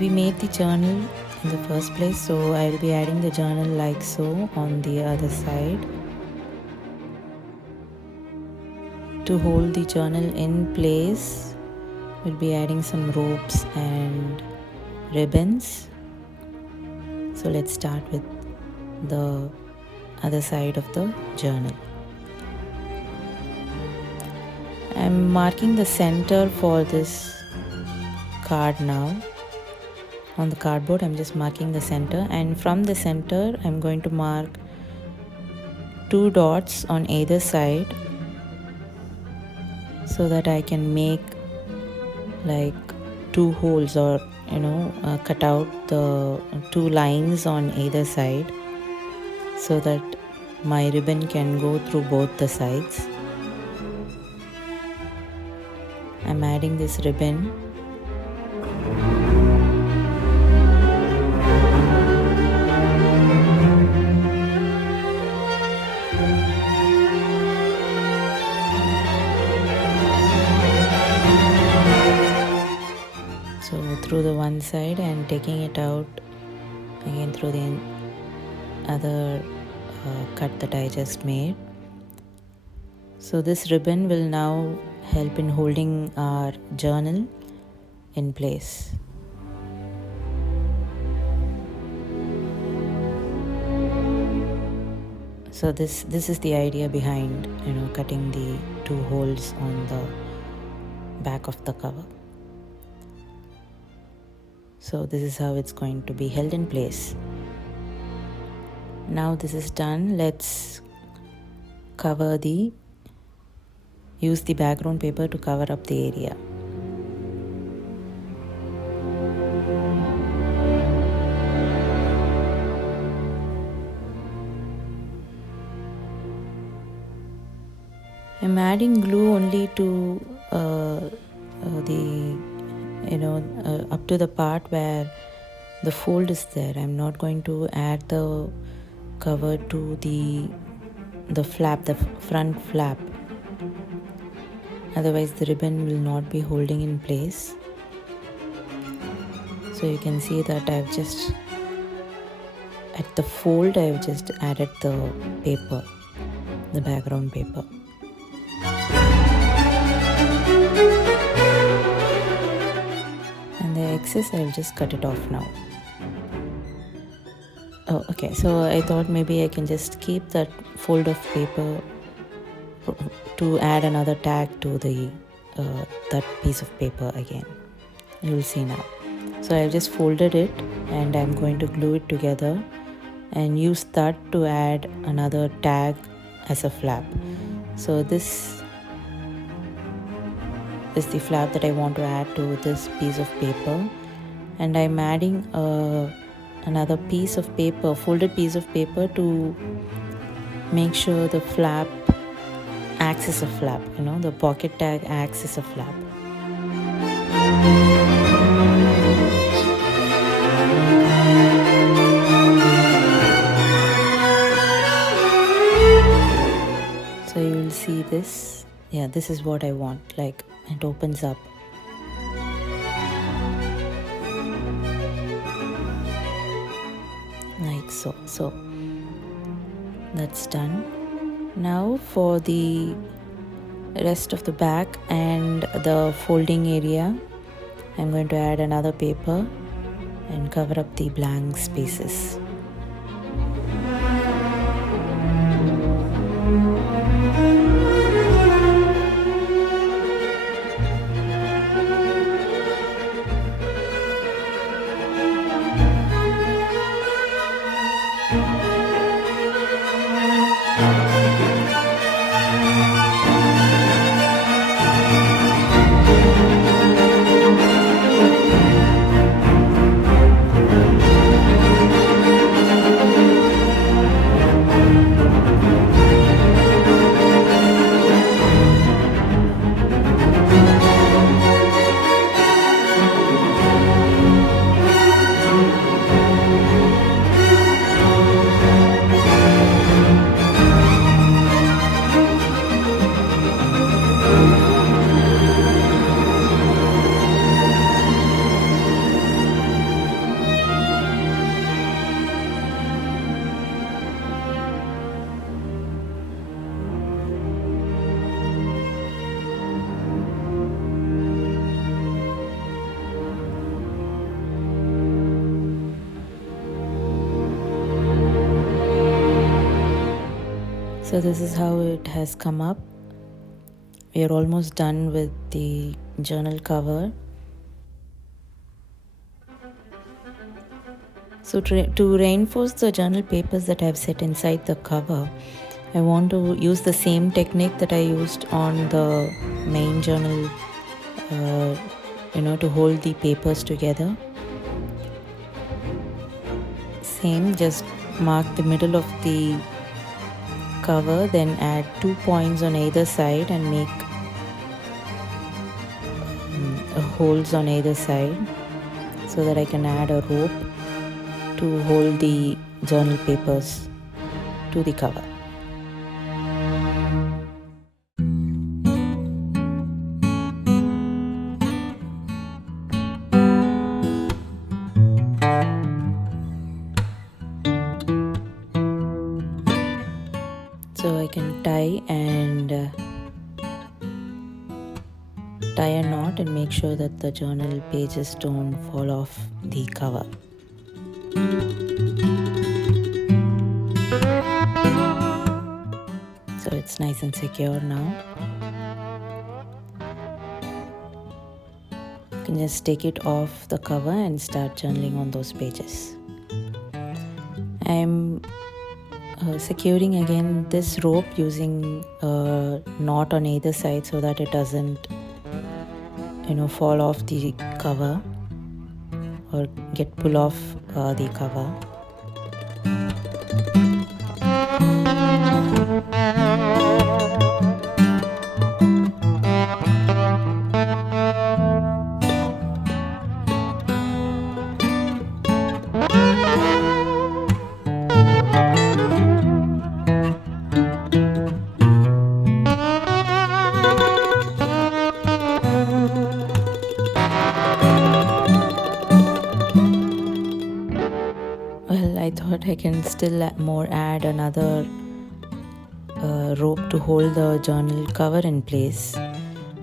we made the journal in the first place, so I'll be adding the journal like so on the other side. To hold the journal in place, we'll be adding some ropes and ribbons. So let's start with the other side of the journal. I'm marking the center for this card now. On the cardboard, I'm just marking the center, and from the center, I'm going to mark 2 dots on either side so that I can make like 2 holes, or cut out the 2 lines on either side so that my ribbon can go through both the sides. I'm adding this ribbon. Through the one side and taking it out again through the other cut that I just made. So this ribbon will now help in holding our journal in place. So this is the idea behind cutting the 2 holes on the back of the cover. So this is how it's going to be held in place. Now this is done, let's use the background paper to cover up the area. I'm adding glue only to up to the part where the fold is there. I'm not going to add the cover to the flap, the front flap. Otherwise the ribbon will not be holding in place. So you can see that I've just, at the fold, I've just added the paper, the background paper. And the excess, I'll just cut it off now. Oh, okay, so I thought maybe I can just keep that fold of paper to add another tag to the that piece of paper again. You will see now. So I've just folded it and I'm going to glue it together and use that to add another tag as a flap. So this is the flap that I want to add to this piece of paper, and I'm adding another piece of paper, folded piece of paper, to make sure the flap acts as a flap, the pocket tag acts as a flap. So you will see this. Yeah, this is what I want, like it opens up. Like so. So that's done. Now for the rest of the back and the folding area, I'm going to add another paper and cover up the blank spaces. So this is how it has come up. We are almost done with the journal cover. So to reinforce the journal papers that I've set inside the cover, I want to use the same technique that I used on the main journal, to hold the papers together. Same, just mark the middle of the cover, then add 2 points on either side and make holes on either side so that I can add a rope to hold the journal papers to the cover. So I can tie a knot and make sure that the journal pages don't fall off the cover. So it's nice and secure now. You can just take it off the cover and start journaling on those pages. I'm securing again this rope using a knot on either side so that it doesn't fall off the cover or get pull off the cover. I thought I can still add another rope to hold the journal cover in place.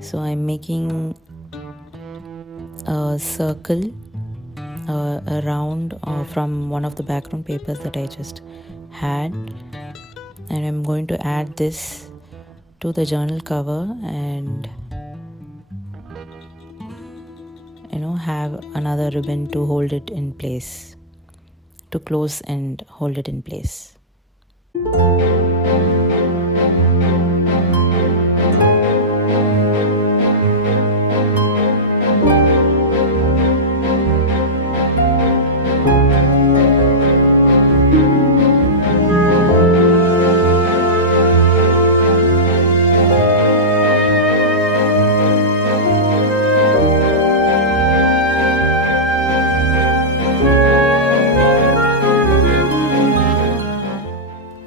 So I'm making a circle around from one of the background papers that I just had, and I'm going to add this to the journal cover and have another ribbon to hold it in place, to close and hold it in place.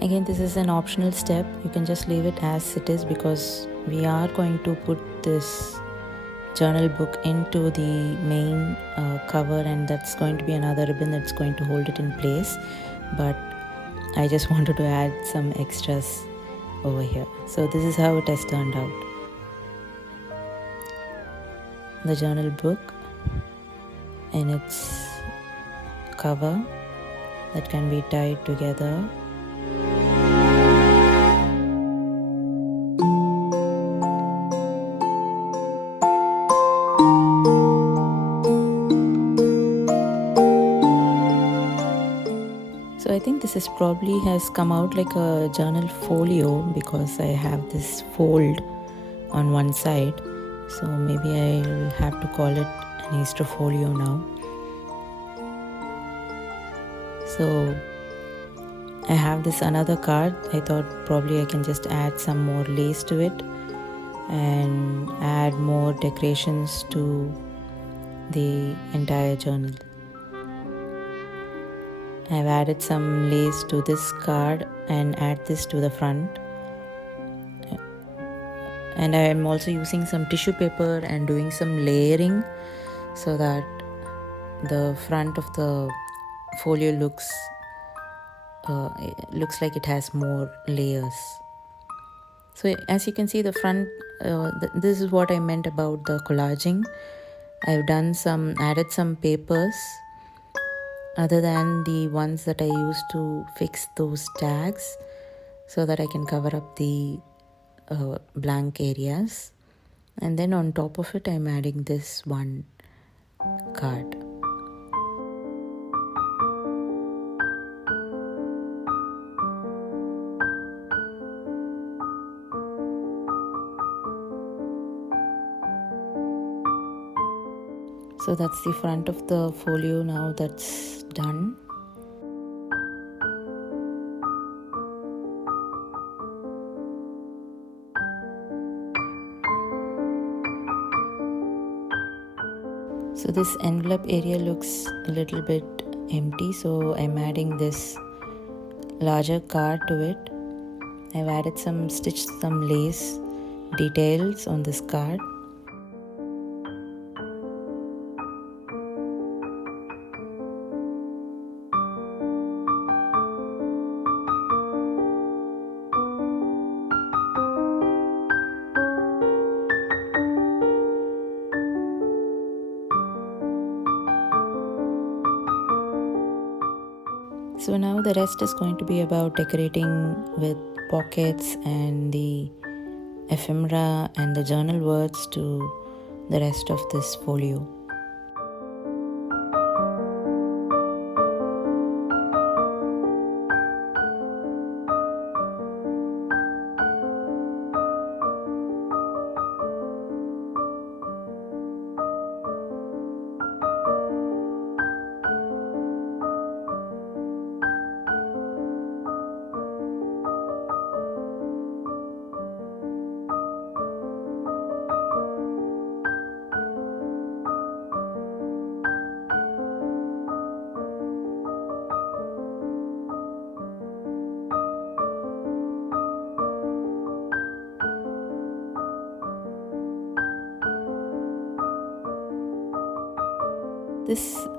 Again, this is an optional step. You can just leave it as it is because we are going to put this journal book into the main cover, and that's going to be another ribbon that's going to hold it in place. But I just wanted to add some extras over here. So this is how it has turned out. The journal book and its cover that can be tied together. So I think this is probably has come out like a journal folio because I have this fold on one side. So maybe I'll have to call it an Easter folio now. So I have this another card. I thought probably I can just add some more lace to it and add more decorations to the entire journal. I've added some lace to this card and add this to the front. And I am also using some tissue paper and doing some layering so that the front of the folio looks like it has more layers. So as you can see, the front, this is what I meant about the collaging. I've added some papers other than the ones that I used to fix those tags. so that I can cover up the blank areas. And then on top of it, I'm adding this one card. So that's the front of the folio now that's done. So this envelope area looks a little bit empty, so I'm adding this larger card to it. I've stitched some lace details on this card. So now the rest is going to be about decorating with pockets and the ephemera and the journal words to the rest of this folio.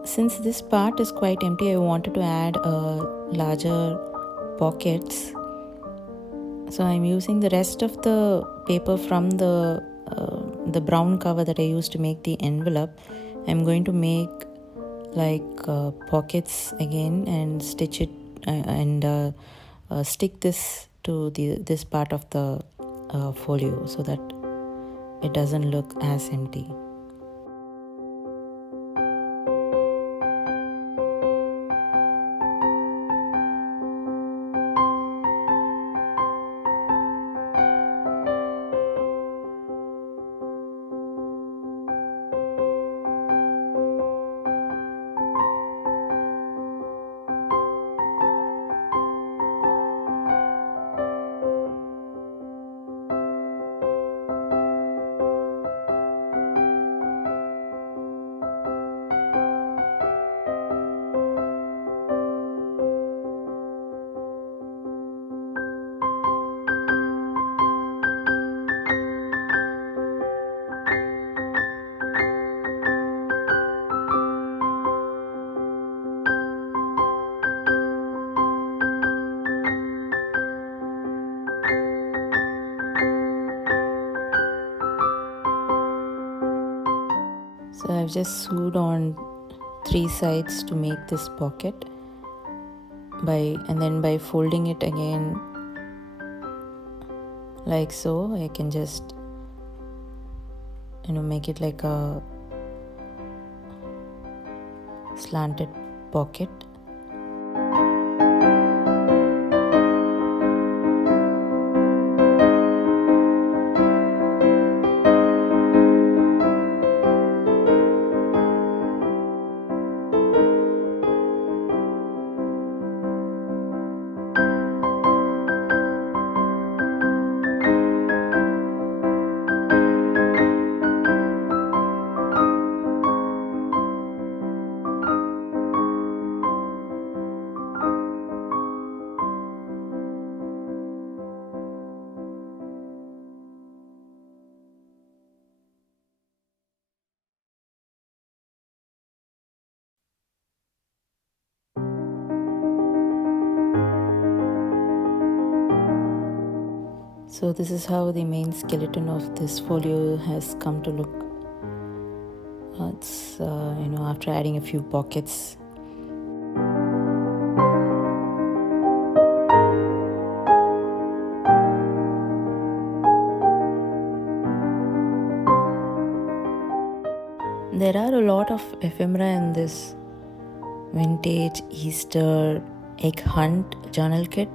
Since this part is quite empty, I wanted to add larger pockets. So I'm using the rest of the paper from the brown cover that I used to make the envelope. I'm going to make pockets again and stitch it and stick this to this part of the folio so that it doesn't look as empty. So I've just sewed on 3 sides to make this pocket and then by folding it again like so, I can just make it like a slanted pocket. So this is how the main skeleton of this folio has come to look. It's after adding a few pockets. There are a lot of ephemera in this vintage Easter egg hunt journal kit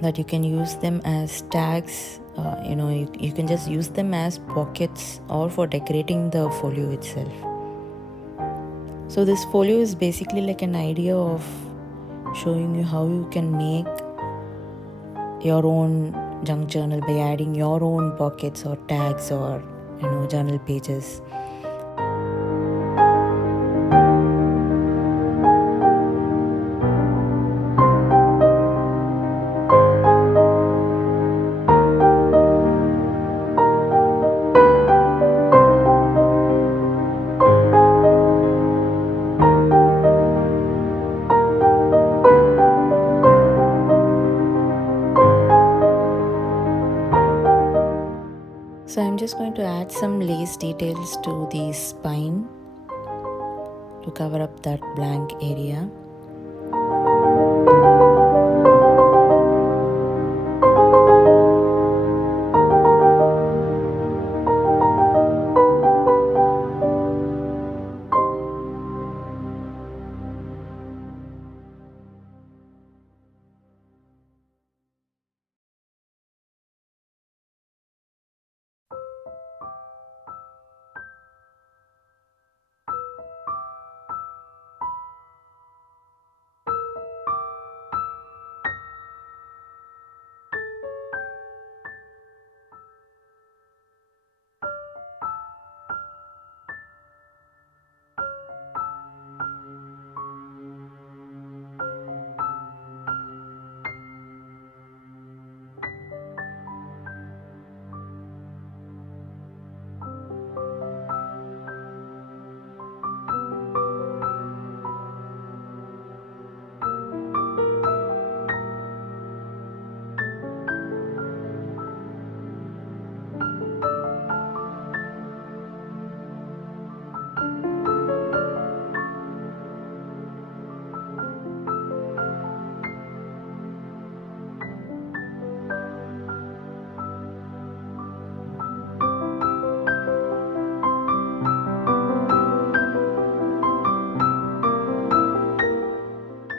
that you can use them as tags. You can just use them as pockets or for decorating the folio itself. So this folio is basically like an idea of showing you how you can make your own junk journal by adding your own pockets or tags or journal pages. So I'm just going to add some lace details to the spine to cover up that blank area.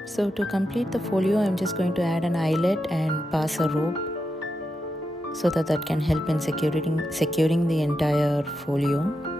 So to complete the folio, I'm just going to add an eyelet and pass a rope so that can help in securing the entire folio.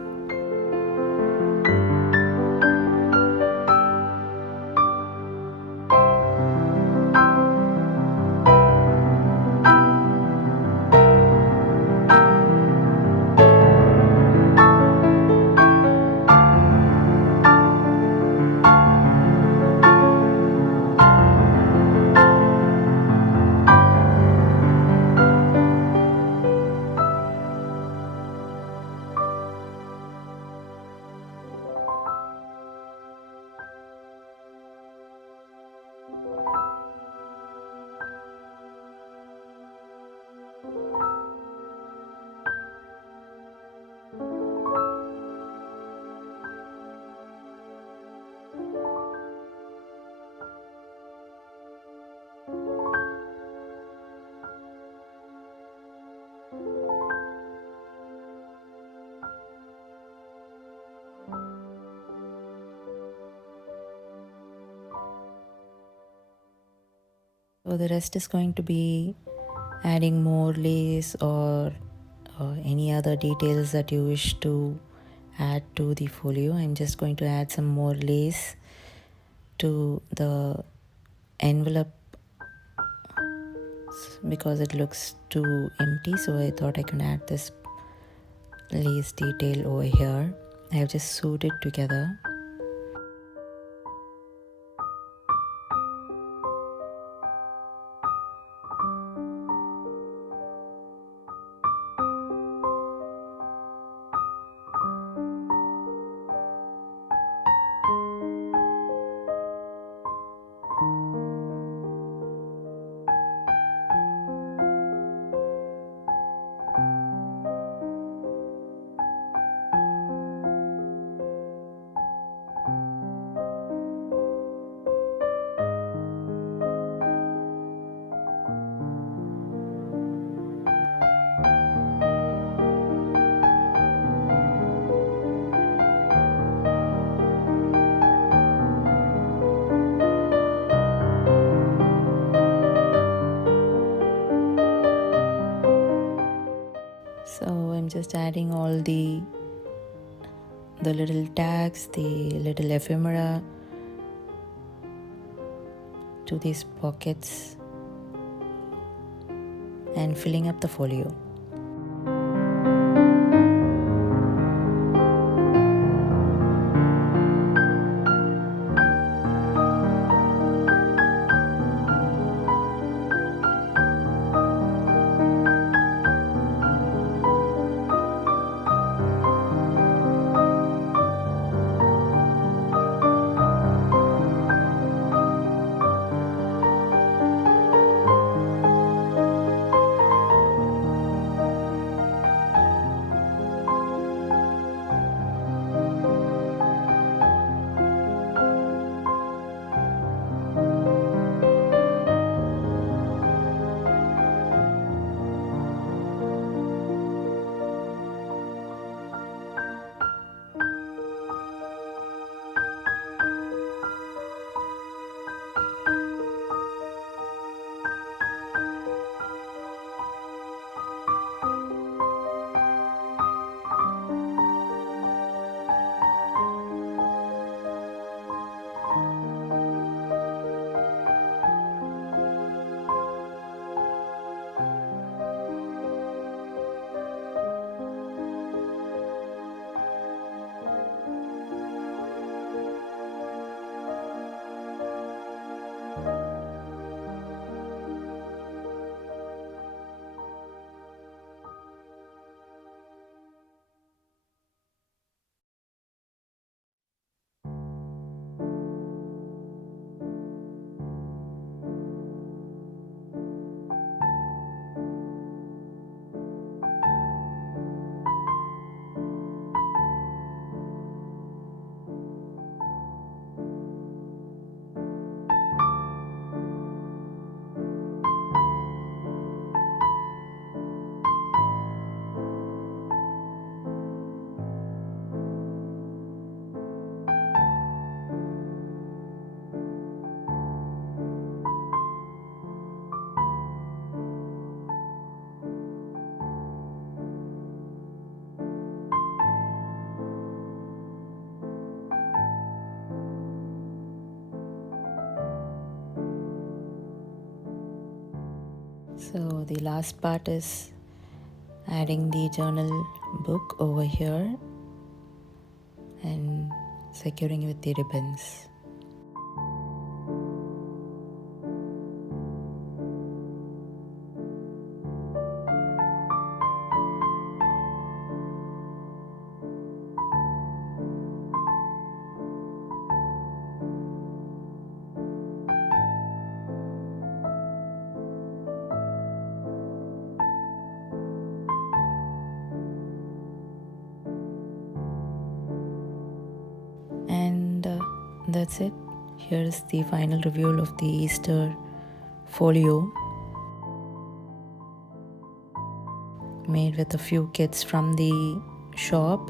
So the rest is going to be adding more lace or any other details that you wish to add to the folio. I'm just going to add some more lace to the envelope because it looks too empty, so I thought I can add this lace detail over here. I have just sewed it together. just adding all the little tags, the little ephemera to these pockets and filling up the folio. So the last part is adding the journal book over here and securing with the ribbons. And that's it. Here's the final review of the Easter folio made with a few kits from the shop.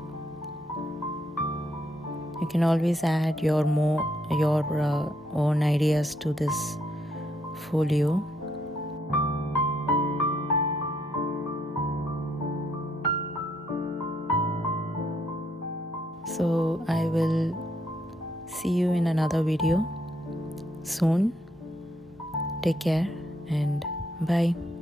You can always add your own ideas to this folio. So I will see you in another video soon. Take care and bye.